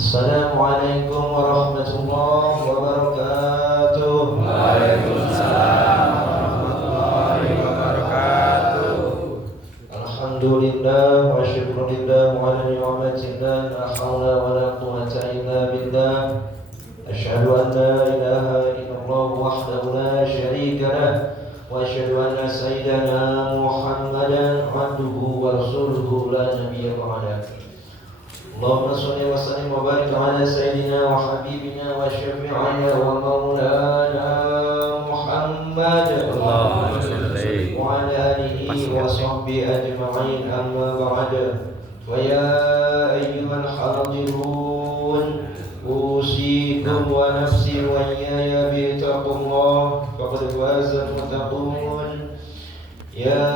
Assalamualaikum warahmatullahi wabarakatuh. Waalaikumsalam warahmatullahi wabarakatuh. Alhamdulillah wa syukurillah wa ala ni'matillah, la haula wa la quwwata illa billah. Asyhadu an la ilaha illallah wahdahu la syarika lah wa asyhadu anna sayyidana Muhammadan abduhu wa rasuluhu la nabiyya ba'dah. Allahumma shalli wa sallim wa barik ala sayyidina wa habibina wa syafi'ina wa maulana Muhammad Allahumma shalli wa ala alihi wa sahbihi ajma'in, amma ba'd. Wa ya ayyuhal hadirun, usikum wa nafsi wa iyaya bi taqwallah, faqad faza al-muttaqun. Ya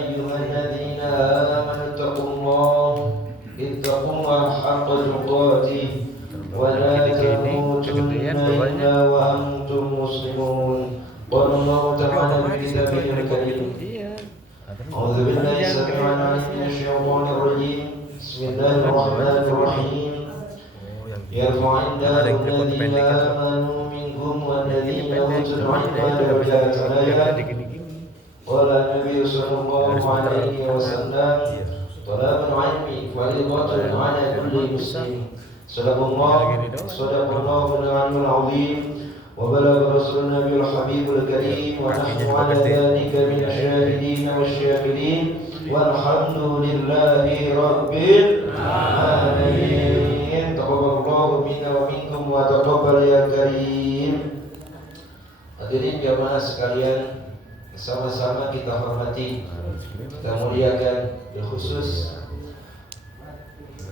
ayyuhalladzina amanu taqullah ittaqullaha haqqa tuqatih wa la tamutunna illa wa antum muslimun. Qala Allahu ta'ala fi kitabihil karim. A'udzu billahi sam'i'il 'alim minasy syaithanir rajim. Bismillahir rahmanir rahim. Yarfa'illahu alladhina amanu minkum walladhina utul 'ilma darajat. Qala Nabi sallallahu alaihi wasallam, talabul ilmi fariidatun 'ala kulli muslim. Sadaqallahu al-'aliyyul 'azim wa balagha rasulun nabiyul habibul karim wa nahnu 'ala dhalika minasyahidin wasyakirin walhamdulillahi rabbil alamin. Taqabbalallahu minna wa minkum wa taqabbal ya karim. Hadirin jamaah sekalian, sama-sama kita hormati, kita muliakan, khusus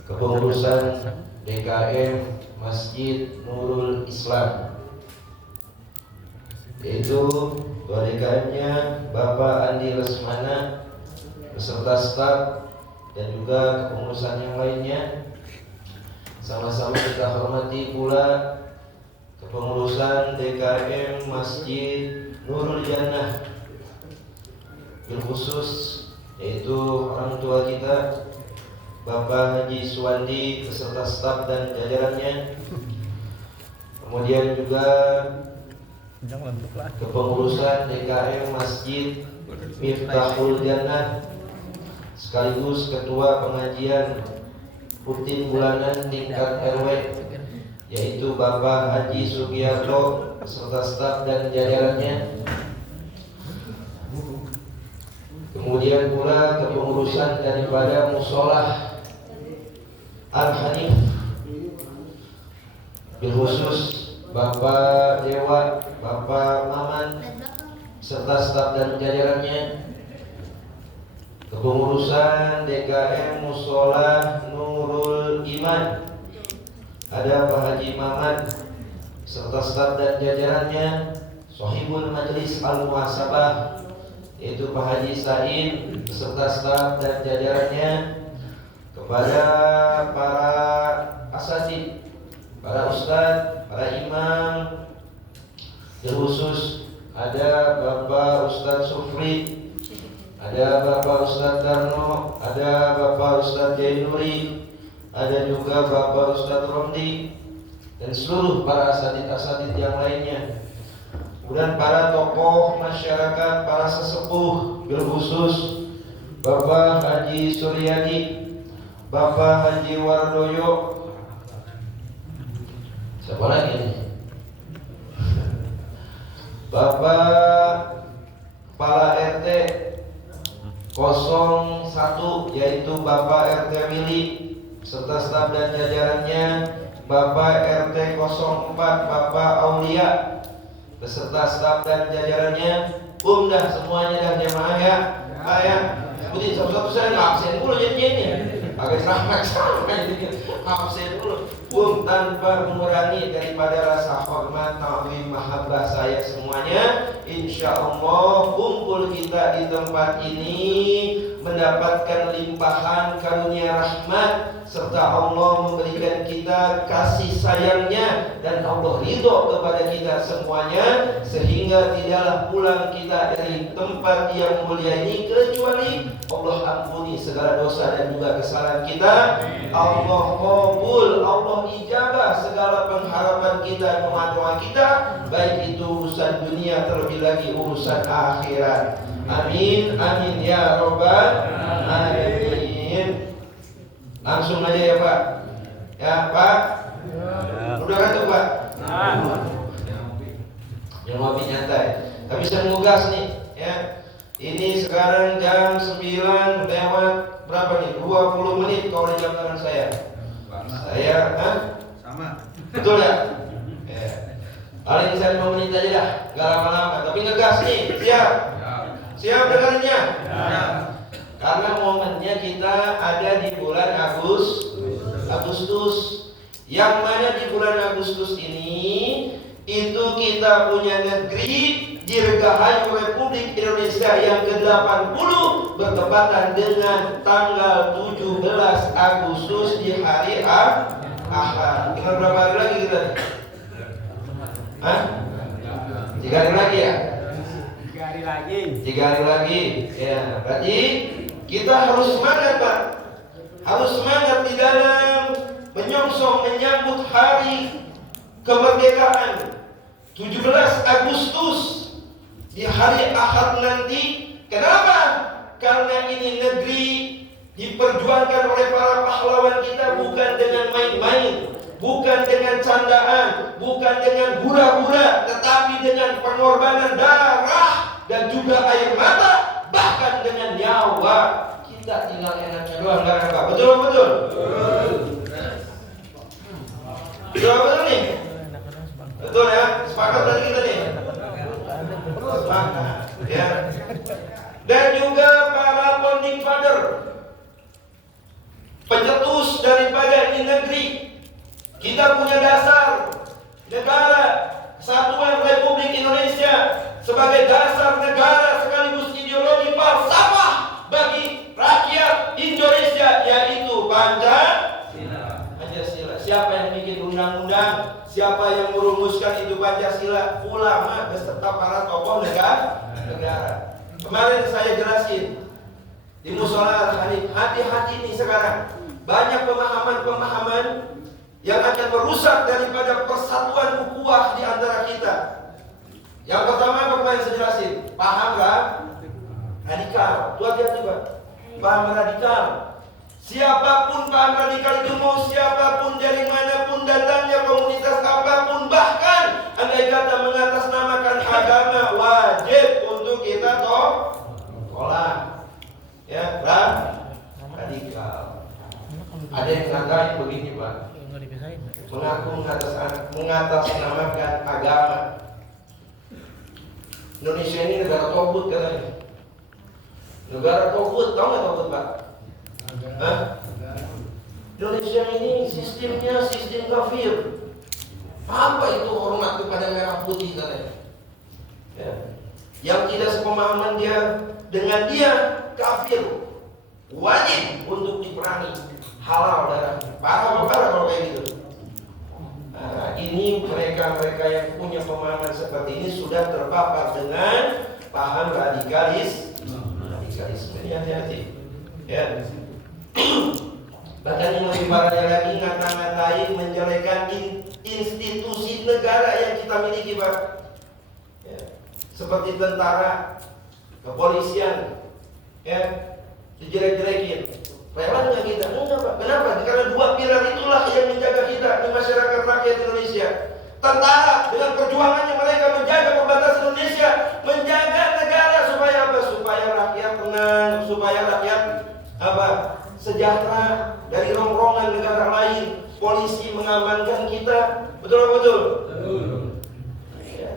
kepengurusan DKM Masjid Nurul Islam, yaitu Ketua DKM-nya Bapak Andi Lesmana beserta staf dan juga kepengurusan yang lainnya. Sama-sama kita hormati pula kepengurusan DKM Masjid Nurul Jannah, khusus yaitu orang tua kita Bapak Haji Suwandi beserta staf dan jajarannya. Kemudian juga kepengurusan DKM Masjid Miftahul Jannah sekaligus ketua pengajian rutin bulanan tingkat RW, yaitu Bapak Haji Sugiarto beserta staf dan jajarannya. Kemudian pula kepengurusan daripada Musolah Al-Hanif, khusus Bapak Dewa, Bapak Maman serta staf dan jajarannya. Kepengurusan DKM Musolah Nurul Iman, ada Pak Haji Maman serta staf dan jajarannya. Sohibul Majlis Al-Muhasabah, yaitu Pak Haji Sain beserta staf dan jajarannya. Kepada para asatidz, para ustadz, para imam, khusus ada Bapak Ustadz Sufri, ada Bapak Ustadz Darno, ada Bapak Ustadz Jainuri, ada juga Bapak Ustadz Romdi, dan seluruh para asatidz yang lainnya. Kemudian para tokoh masyarakat, para sesepuh, khusus Bapak Haji Suryadi, Bapak Haji Wardoyo, siapa lagi nih? Bapak Kepala RT 01, yaitu Bapak RT Willy serta staf dan jajarannya. Bapak RT 04 Bapak Aulia beserta staf dan jajarannya. Dah semuanya dah jemaah ya. Ya. Sebutin satu-satu, saya nggak absen dulu janjinya. Agak sampai absen dulu. Tanpa mengurangi daripada rasa hormat, ta'zim, mahabbah saya semuanya. Insya Allah kumpul kita di tempat ini mendapatkan limpahan karunia rahmat, serta Allah memberikan kita kasih sayangnya, dan Allah ridho kepada kita semuanya, sehingga tidaklah pulang kita dari tempat yang mulia ini kecuali Allah ampuni segala dosa dan juga kesalahan kita. Allah qabul, Allah ijabah segala pengharapan kita, doa-doa kita, baik itu urusan dunia terlebih lagi urusan akhirat. Amin, amin ya robbal alamin. Langsung aja ya Pak. Ya Pak. Udah ngantuk Pak? Yang ngopi nyantai. Tapi saya ngugas nih ya. Ini sekarang jam 9 lewat berapa nih? 20 menit kalau di jam tangan saya. Saya sama. Betul ya? Ya. Paling saya 5 menit aja dah, gak lama-lama. Tapi ngegas nih, siap? Siap dengannya? Karena momennya kita ada di bulan Agustus. Yang mana di bulan Agustus ini itu kita punya negeri Dirgahayu Republik Indonesia yang ke-80 bertepatan dengan tanggal 17 Agustus di hari Ahad. Tinggal berapa hari lagi kita? 3 hari lagi ya? 3 hari lagi. Ya, berarti kita harus semangat Pak. Harus semangat di dalam menyongsong menyambut hari kemerdekaan 17 Agustus di hari Ahad nanti. Kenapa? Karena ini negeri diperjuangkan oleh para pahlawan kita bukan dengan main-main, bukan dengan candaan, bukan dengan hura-hura, tetapi dengan pengorbanan darah dan juga air mata, bahkan dengan nyawa. Kita tinggal enaknya doang, enggak apa? Betul? Betul nih? Betul ya? Sepakat tadi kita nih? Sepakat ya. Dan juga para founding father, pencetus daripada ini negeri. Kita punya dasar negara Kesatuan Republik Indonesia sebagai dasar negara sekaligus ideologi falsafah bagi rakyat Indonesia, yaitu Pancasila. Siapa yang bikin undang-undang? Siapa yang merumuskan itu Pancasila? Ulama beserta para tokoh negara. Kemarin saya jelasin di Mushola Al-Hanif, hati-hati nih sekarang. Banyak pemahaman-pemahaman yang akan merusak daripada persatuan ukhuwah di antara kita. Yang pertama apa yang saya jelasin? Paham radikal. Itu hati-hati Pak. Paham radikal. Siapapun paham radikal itu, mau siapapun dari manapun datangnya, komunitas apapun, bahkan andai kata mengatasnamakan agama, wajib untuk kita tolak. Ya, radikal. Ada yang ngatain begini Pak, mengaku mengatasnamakan agama. Indonesia ini negara togut katanya. Negara togut, tahu nggak togut Pak? Indonesia ini sistemnya sistem kafir. Apa itu hormat kepada merah putih katanya? Ya. Yang tidak sepemahaman dia dengan dia kafir, wajib untuk diperangi, halal darahnya. Parah kalau kayak gitu. Nah, ini mereka yang punya pemahaman seperti ini sudah terpapar dengan paham radikalisme. Ini hati-hati. Ya. Bahkan yang lebih parahnya lagi, ngata-ngatain, menjelekan institusi negara yang kita miliki Pak. Ya. Seperti tentara, kepolisian, ya, dijelek-jelekin. Rela nggak kita? Enggak Pak. Kenapa? Karena 2 pilar itulah yang menjaga kita di masyarakat rakyat Indonesia. Tentara dengan perjuangannya mereka menjaga perbatasan Indonesia, menjaga negara supaya apa? Supaya rakyat tenang, supaya rakyat sejahtera dari rongrongan negara lain. Polisi mengamankan kita. Betul? Ya.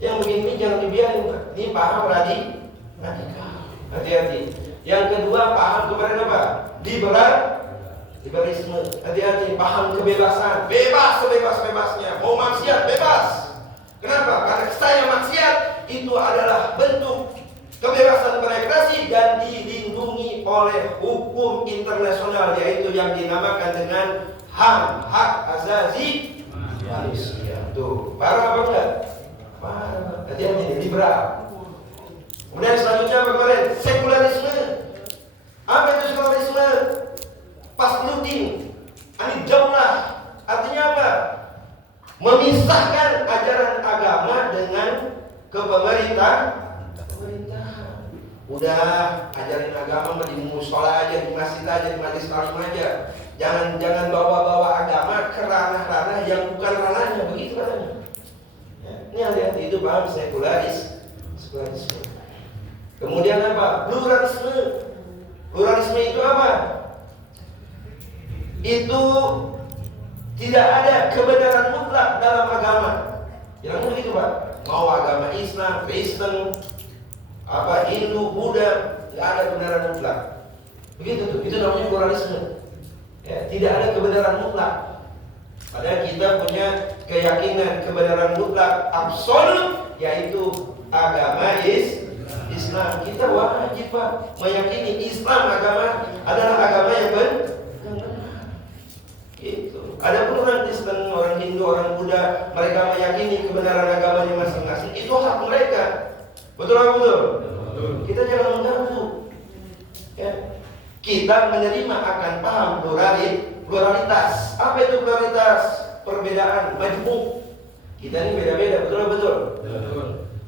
Yang begini jangan dibiarin Pak. Ini paham radikal. Hati-hati. Yang kedua paham kemarin apa? Liberalisme. Hati-hati. Paham kebebasan. Bebas sebebas-bebasnya. Mau maksiat bebas. Kenapa? Karena saya maksiat itu adalah bentuk kebebasan berekspresi dan dilindungi oleh hukum internasional, yaitu yang dinamakan dengan HAM, hak asasi manusia. Tuh, parah apa enggak? Parah. Hati-hati, liberal. Kemudian selanjutnya apa kemarin? Sekularisme. Apa itu sekularisme? Pasluddin, Anidaulah. Artinya apa? Memisahkan ajaran agama dengan pemerintahan. Udah ajarin agama di musola aja, di masjid aja, di majelis taklim aja. Jangan bawa-bawa agama ke ranah-ranah yang bukan ranahnya, begitu katanya. Ya, ini hati-hati, itu paham sekularisme. Kemudian apa? Pluralisme. Pluralisme itu apa? Itu tidak ada kebenaran mutlak dalam agama. Yang begitu Pak. Mau agama Islam, Kristen, Hindu, Buddha, tidak ada kebenaran mutlak. Begitu tuh, itu namanya pluralisme. Ya, tidak ada kebenaran mutlak. Padahal kita punya keyakinan kebenaran mutlak absolut, yaitu agama Islam. Kita wajib Pak meyakini Islam adalah agama yang benar. Gitu. Ada pun orang Kristen, orang Hindu, orang Buddha, mereka meyakini kebenaran agamanya masing-masing. Itu hak mereka. Betul apa betul? Kita jangan mengganggu. Ya. Kita menerima akan paham pluralitas. Apa itu pluralitas? Perbedaan, majmuk. Kita ini beda-beda, betul apa betul?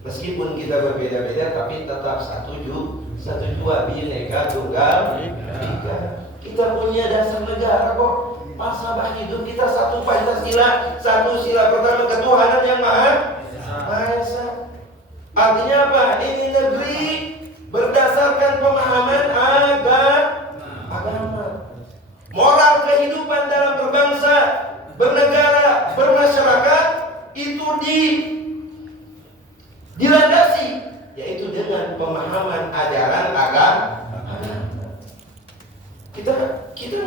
Meskipun kita berbeda-beda, tapi tetap satu jua, bineka tunggal ika. Kita punya dasar negara kok. Masalah hidup kita satu Pancasila, satu sila pertama ketuhanan yang Maha Esa. Artinya apa? Ini negeri berdasarkan pemahaman agama. Moral kehidupan dalam berbangsa, bernegara, bermasyarakat itu dilandasi, yaitu dengan pemahaman ajaran agama. Kita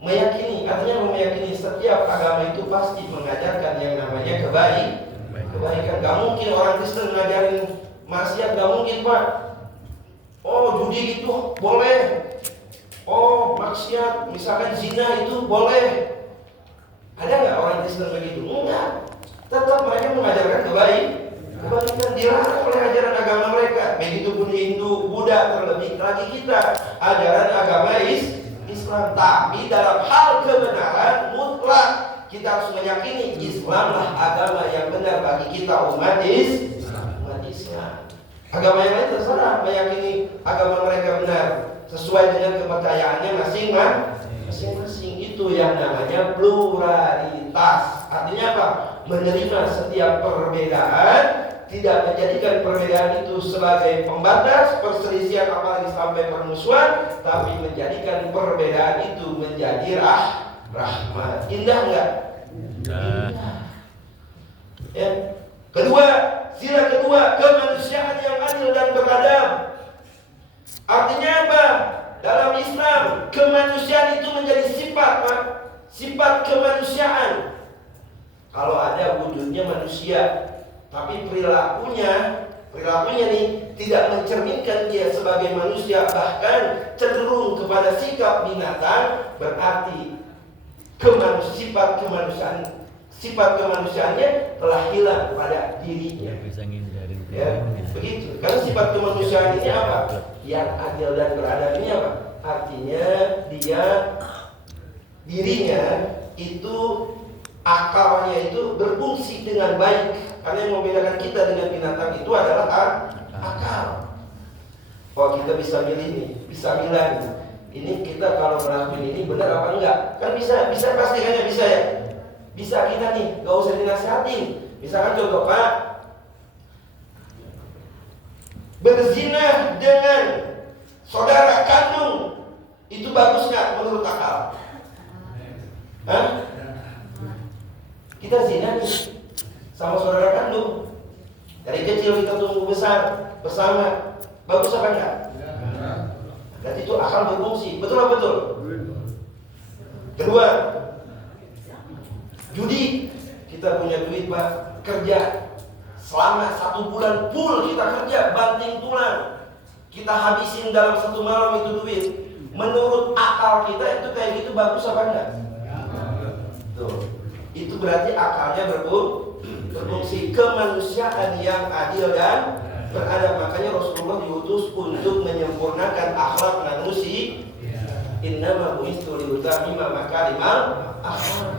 meyakini, artinya meyakini setiap agama itu pasti mengajarkan yang namanya kebaikan. Gak mungkin orang Kristen ngajarin maksiat, gak mungkin Pak. Oh judi itu boleh. Oh maksiat, misalkan zina itu boleh. Ada nggak orang Kristen begitu? Enggak. Tetap mereka mengajarkan kebaikan, dilarang oleh ajaran agama mereka. Begitupun Hindu, Buddha, terlebih lagi kita ajaran agama Islam. Tapi dalam hal kebenaran mutlak kita harus meyakini Islamlah agama yang benar bagi kita umat Islam. Agama yang lain terserah meyakini agama mereka benar sesuai dengan kepercayaannya masing-masing. Itu yang namanya pluralitas. Artinya apa? Menerima setiap perbedaan, tidak menjadikan perbedaan itu sebagai pembatas perselisihan apalagi sampai permusuhan, tapi menjadikan perbedaan itu menjadi rahmat. Indah enggak? Indah. Ya. Sila kedua, kemanusiaan yang adil dan beradab. Artinya apa? Dalam Islam, kemanusiaan itu menjadi sifat, Pak. Sifat kemanusiaan. Kalau ada wujudnya manusia, tapi perilakunya nih tidak mencerminkan dia sebagai manusia, bahkan cenderung kepada sikap binatang, berarti sifat kemanusiaannya telah hilang pada dirinya. Ya, begitu. Karena sifat kemanusiaan ini apa? Yang adil dan beradab ini apa? Artinya dirinya itu akalnya itu berfungsi dengan baik. Karena yang membedakan kita dengan binatang itu adalah akal. Oh kita bisa milih nih, bisa bilang ini kita kalau melakukan ini benar apa enggak? Kan bisa pastikannya bisa ya. Bisa kita nih, gak usah dinasihatin. Misalkan contoh Pak, berzina dengan saudara kandung itu bagus nggak menurut akal? Hah? Kita zina nih sama saudara kandung, dari kecil kita tumbuh besar bersama, bagus apa enggak? Dan itu akal berfungsi, betul apa betul? Kedua, judi. Kita punya duit Pak, kerja selama 1 bulan full kita kerja banting tulang, kita habisin dalam satu malam itu duit, menurut akal kita itu kayak gitu bagus apa enggak? Tuh. Itu berarti akalnya berfungsi. Kemanusiaan yang adil dan beradab. Makanya Rasulullah diutus untuk menyempurnakan akhlak manusia. Innama bu'istu liutamima makarimal akhlak.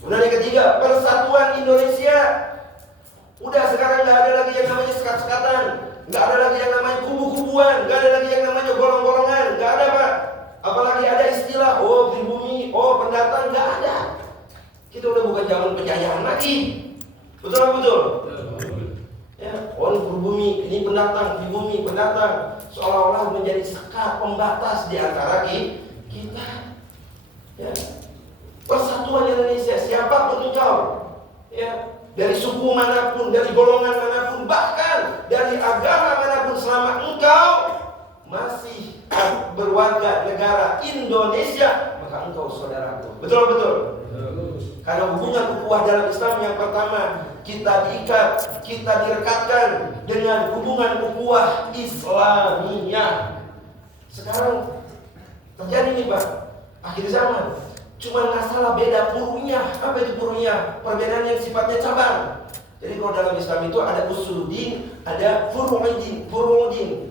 Kemudian yang ketiga, persatuan Indonesia. Udah sekarang nggak ada lagi yang namanya sekat-sekatan, nggak ada lagi yang namanya kubu-kubuan, nggak ada lagi yang namanya golong-golongan, nggak ada Pak. Apalagi ada istilah pribumi, pendatang, nggak ada. Kita udah bukan zaman penjajahan lagi. Betul apa betul? Ya, ini pribumi, ini pendatang, pribumi, pendatang, seolah-olah menjadi sekat pembatas di antara kita. Ya. Persatuan Indonesia, siapapun engkau, ya, dari suku manapun, dari golongan manapun, bahkan dari agama manapun, selama engkau masih berwarga negara Indonesia, maka engkau saudaraku. Betul betul. Karena hubungan ukhuwah dalam Islam yang pertama, kita diikat, kita direkatkan dengan hubungan ukhuwah Islamiyah. Sekarang terjadi nih Pak, akhir zaman. Cuma masalah beda furu'nya. Apa itu furu'nya? Perbedaan yang sifatnya cabang. Jadi kalau dalam Islam itu ada usuluddin, ada furu'uddin.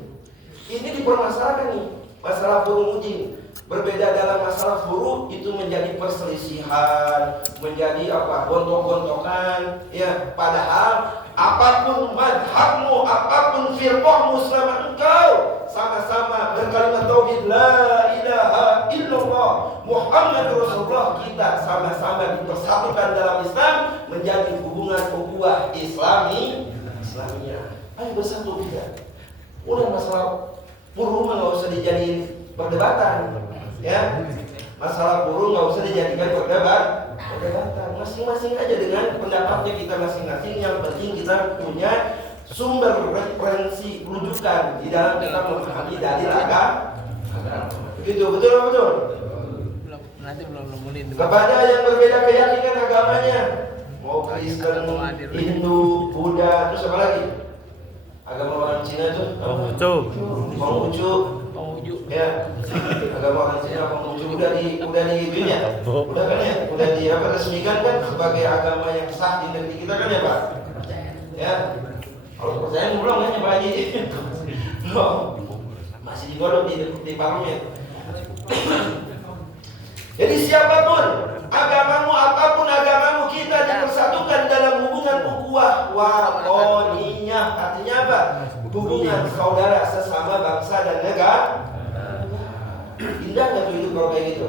Ini dipermasalahkan nih, masalah furu'uddin. Berbeda dalam masalah furu' itu menjadi perselisihan, menjadi gontok-gontokan, ya. Padahal apapun madhabmu, apapun firqahmu, selama engkau sama-sama berkalimat tauhid la ilaha illallah Muhammadur Rasulullah, kita sama-sama dipersatukan dalam Islam menjadi hubungan ukhuwah Islamiyah. Ayo bersatu kita. Udah masalah furu' nggak usah dijadiin perdebatan, ya. Masalah furu' nggak usah dijadikan perdebatan. Masing-masing aja dengan pendapatnya kita masing-masing. Yang penting kita punya sumber referensi rujukan di dalam kita memahami dalil agama. Begitu, betul. Kepada yang berbeda keyakinan agamanya, mau Kristen, Hindu, Buddha, terus apa lagi? Agama orang Cina tuh Konghucu. Ya, agama orang Cina Konghucu udah digitunya. Udah kan ya? Udah resmikan kan sebagai agama yang sah di negeri kita kan ya Pak? Ya. Kalau percaya belum kan ya Pak Haji? Belum. Masih digodok di parlemen. Jadi siapapun agamamu, apapun agamamu, kita dipersatukan dalam hubungan ukhuwah watoniyah. Artinya apa? Hubungan saudara sesama bangsa dan negara. Indah nggak tuh hidup kalau kayak gitu?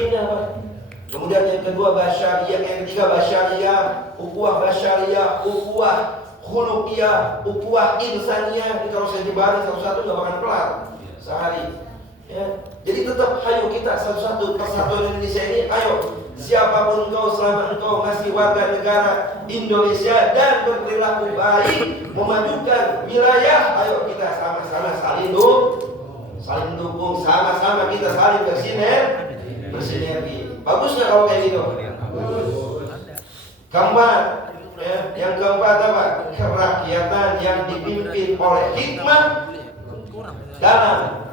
Indah Pak. Kemudian yang kedua basyariyah, yang ketiga basyariyah, ukhuwah basyariyah, ukhuwah khuluqiyah, ukhuwah insaniyah. Ini kalau saya dibarin satu-satu nggak bakal kelar sehari. Ya, jadi tetap ayo kita satu-satu persatuan Indonesia ini. Ayo, siapapun engkau, selama engkau masih warga negara Indonesia dan berperilaku baik, memajukan wilayah, ayo kita sama-sama saling dukung, sama-sama kita saling bersinergi. Bagus nggak kalau kayak gitu? Keempat, ya, yang keempat apa? Kerakyatan yang dipimpin oleh hikmah dalam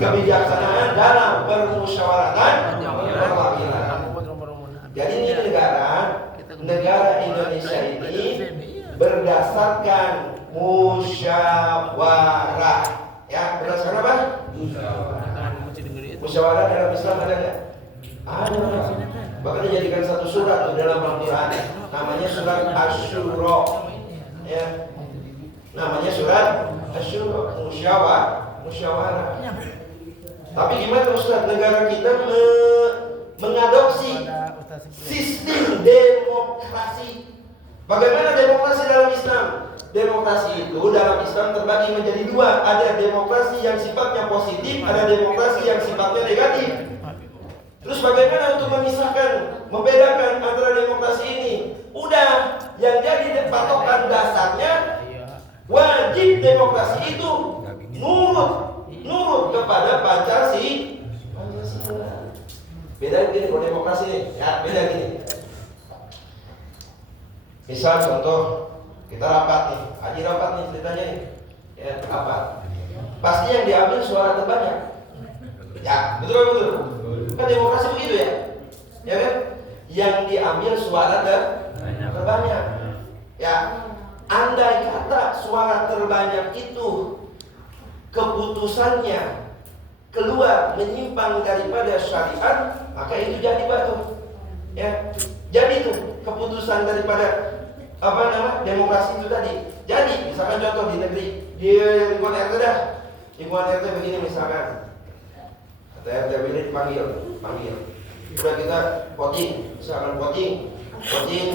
kebijaksanaan dalam permusyawaratan perwakilan. Jadi ini negara Indonesia ini berdasarkan musyawarah. Ya, berdasarkan apa? Musyawarah dalam Islam ada nggak? Ada. Bahkan dijadikan satu surat tuh dalam Al-Quran. Namanya surat Asy-Syura. Ya. Namanya surat Asy-Syura. Musyawarah. Tapi gimana Ustaz, negara kita mengadopsi sistem demokrasi. Bagaimana demokrasi dalam Islam? Demokrasi itu dalam Islam terbagi menjadi dua. Ada demokrasi yang sifatnya positif, ada demokrasi yang sifatnya negatif. Terus bagaimana untuk memisahkan, membedakan antara demokrasi ini? Udah, yang jadi patokan dasarnya wajib demokrasi itu nurut kepada Pancasila. Beda gini kalau demokrasi nih, ya beda gini. Misal contoh, Kita rapat nih, Haji rapat nih ceritanya nih. Ya, rapat. Pasti yang diambil suara terbanyak. Ya, betul. Kan demokrasi begitu ya. Ya kan? Yang diambil suara terbanyak. Ya, andai kata suara terbanyak itu keputusannya keluar menyimpang daripada syariat, maka itu jadi batu. Ya, jadi tuh keputusan daripada demokrasi itu tadi. Jadi misalkan contoh di negeri, di lingkungan RT dah, lingkungan RT begini misalkan, kata RT ini dipanggil. Sudah kita voting, misalkan voting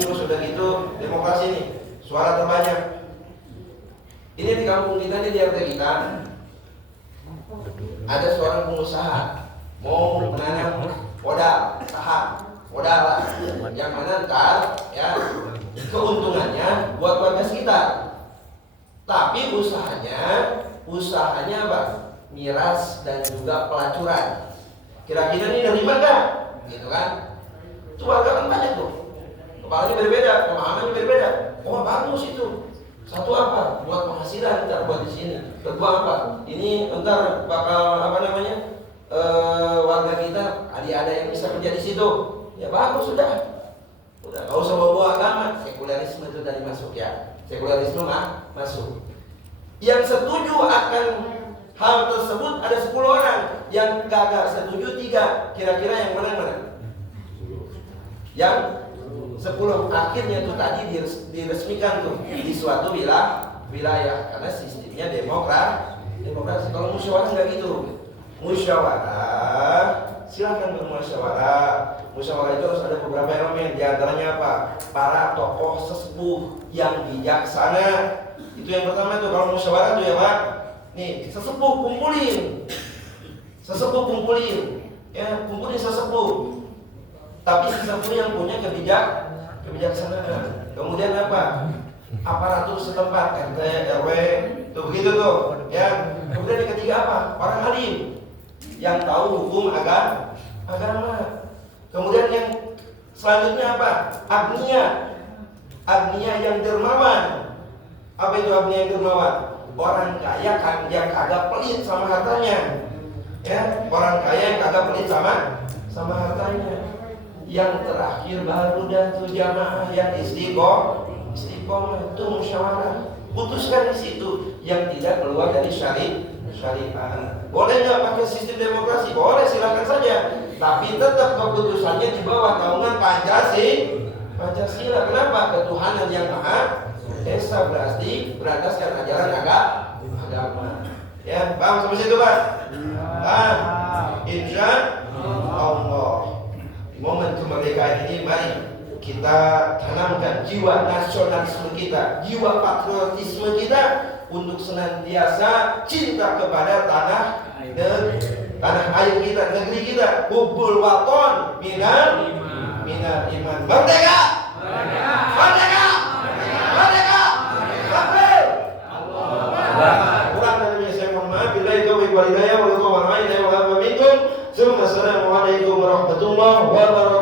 terus sudah gitu demokrasi nih, suara terbanyak. Ini di kampung kita nih, di RT kita ada seorang pengusaha mau menanam modal lah, yang mana ntar ya keuntungannya buat warga sekitar. Tapi usahanya apa? Miras dan juga pelacuran. Kira-kira ini nerima nggak? Gitu kan? Itu warga kan banyak tuh. Kepalanya berbeda, pemahamannya berbeda. Oh bagus itu. Satu apa? Buat penghasilan ntar buat di sini. Kedua apa? Ini ntar bakal warga kita ada yang bisa kerja di situ. Ya bagus sudah. Nggak usah bawa agama. Sekulerisme itu tadi masuk ya. Sekulerisme masuk. Yang setuju akan hal tersebut ada 10 orang. Yang kagak setuju 3. Kira-kira yang mana? Yang 10. Akhirnya tuh tadi diresmikan tuh di suatu wilayah karena sistemnya demokrasi. Kalau musyawarah nggak gitu. Musyawarah silakan bermusyawarah. Musyawarah itu harus ada beberapa elemen. Di antaranya apa? Para tokoh sesepuh yang bijaksana. Itu yang pertama tuh kalau musyawarah tuh ya Pak. Nih sesepuh kumpulin. Ya kumpulin sesepuh. Tapi sesepuh yang punya kebijaksanaan. Kemudian apa? Aparatur setempat, RT, RW, tuh begitu tuh. Ya. Kemudian yang ketiga apa? Para alim yang tahu hukum agama. Kemudian yang selanjutnya apa? Agnia yang dermawan. Apa itu agnia yang dermawan? Orang kaya kan yang kagak pelit sama hartanya. Ya, orang kaya yang kagak pelit sama hartanya. Yang terakhir baru dah tuh jamaah yang istiqomah itu musyawarah. Putuskan di situ yang tidak keluar dari syariat. Boleh nggak pakai sistem demokrasi? Boleh, silakan saja. Tapi tetap keputusannya di bawah naungan Pancasila. Kenapa? Ketuhanan yang Maha Esa, berarti berdasarkan ajaran agama. Ya, paham sampai situ, Pak? Insya Allah. Di momen kemerdekaan ini mari kita tanamkan jiwa nasionalisme kita, jiwa patriotisme kita untuk senantiasa cinta kepada tanah air kita, negeri kita. Hubbul waton minal iman. Merdeka! Takbir! Kurang dari saya mohon maaf. Bila itu wal hidayah wal tawfiq wal hidayah wal minkum. Assalamualaikum warahmatullahi wabarakatuh.